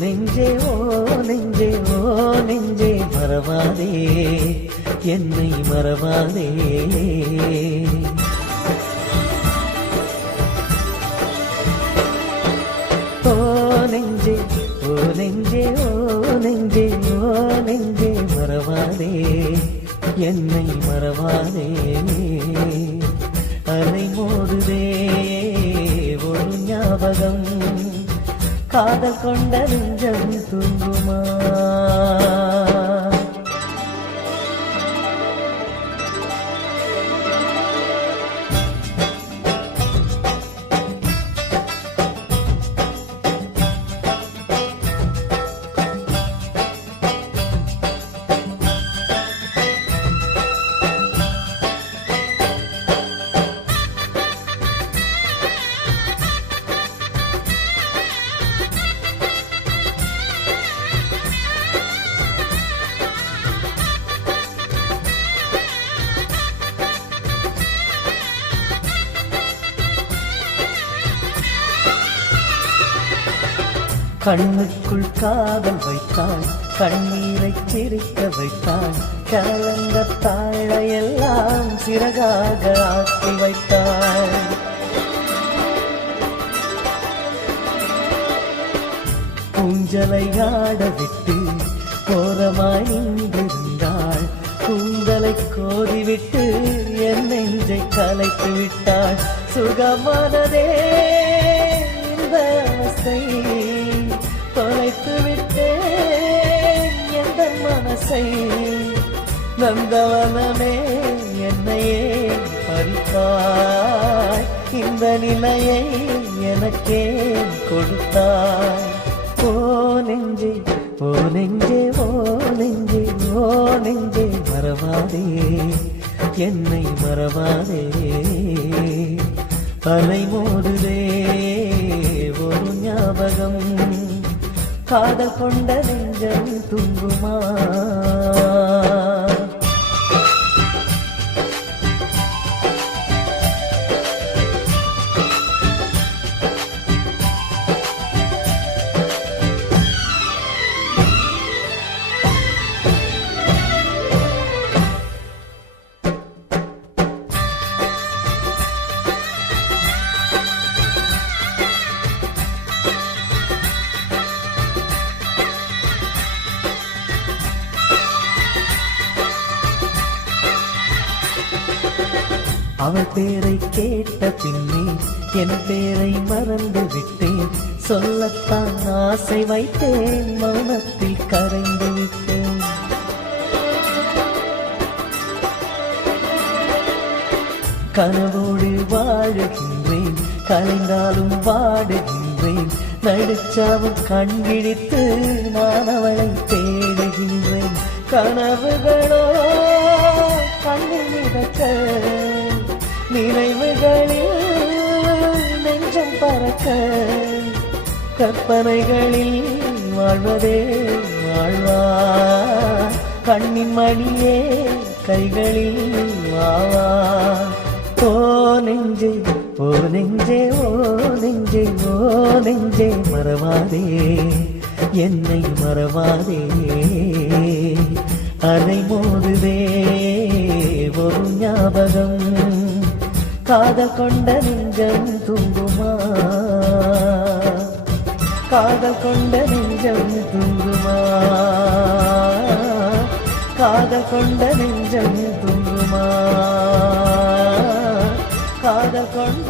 நெஞ்சே ஓ நெஞ்சே ஓ நெஞ்சே மறவாதே என்னை மறவாதே. ஓ நெஞ்சே ஓ நெஞ்சே ஓ நெஞ்சே ஓ நெஞ்சே மறவாதே என்னை மறவாதே. அலை மோதுதே ஒரு ஞாபகம், காதல் கொண்ட நெஞ்சம் தூங்குமா? கண்ணுக்குள் காதல் வைத்தாள், கண்ணீரை சிரிக்க வைத்தாள், கலந்த தாழையெல்லாம் சிறகாக ஆக்கி வைத்தாள். ஊஞ்சலை ஆடவிட்டு ஓரமாய் நின்றிருந்தாள், கூந்தலை கோதிவிட்டு என் நெஞ்சை கலைத்து விட்டாள். சுகமானதே இந்த அவஸ்தை, தொலைத்து விட்டேன் எந்த மனசை. நந்தவனமே என்னையே பறித்தாய், இந்த நிலையை எனக்கே கொடுத்தாய். ஓ நெஞ்சே ஓ நெஞ்சே ஓ நெஞ்சே ஓ நெஞ்சே மறவாதே என்னை மறவாதே. அலை மோதுதே ஒரு ஞாபகம், காதல் கொண்ட நெஞ்சம் தூங்குமா? அவள் பேரை கேட்ட பின்னே என் பேரை மறந்து விட்டேன். சொல்லத்தான் ஆசை வைத்தேன், மௌனத்தில் கரைந்து விட்டேன். கனவோடு வாழுகின்றேன், கலைந்தாலும் வாடுகின்றேன். நடிச்சாவும் கண் விழித்து நான் அவளை தேடுகின்றேன். கனவுகளோ கண்ணில் மிதக்க, நினைவுகளில் நெஞ்சம் பறக்க, கற்பனைகளில் வாழ்வதே வாழ்வா. கண்ணின் மணியே கைகளில் வாவா. ஓ நெஞ்சே ஓ நெஞ்சே ஓ நெஞ்சே ஓ நெஞ்சே மறவாதே என்னை மறவாதே. அலை மோதுதே ஒரு ஞாபகம், காதல் கொண்ட நெஞ்சம் தூங்குமா? காதல் கொண்ட நெஞ்சம் தூங்குமா? காதல் கொண்ட நெஞ்சம் தூங்குமா? காதல் கொண்ட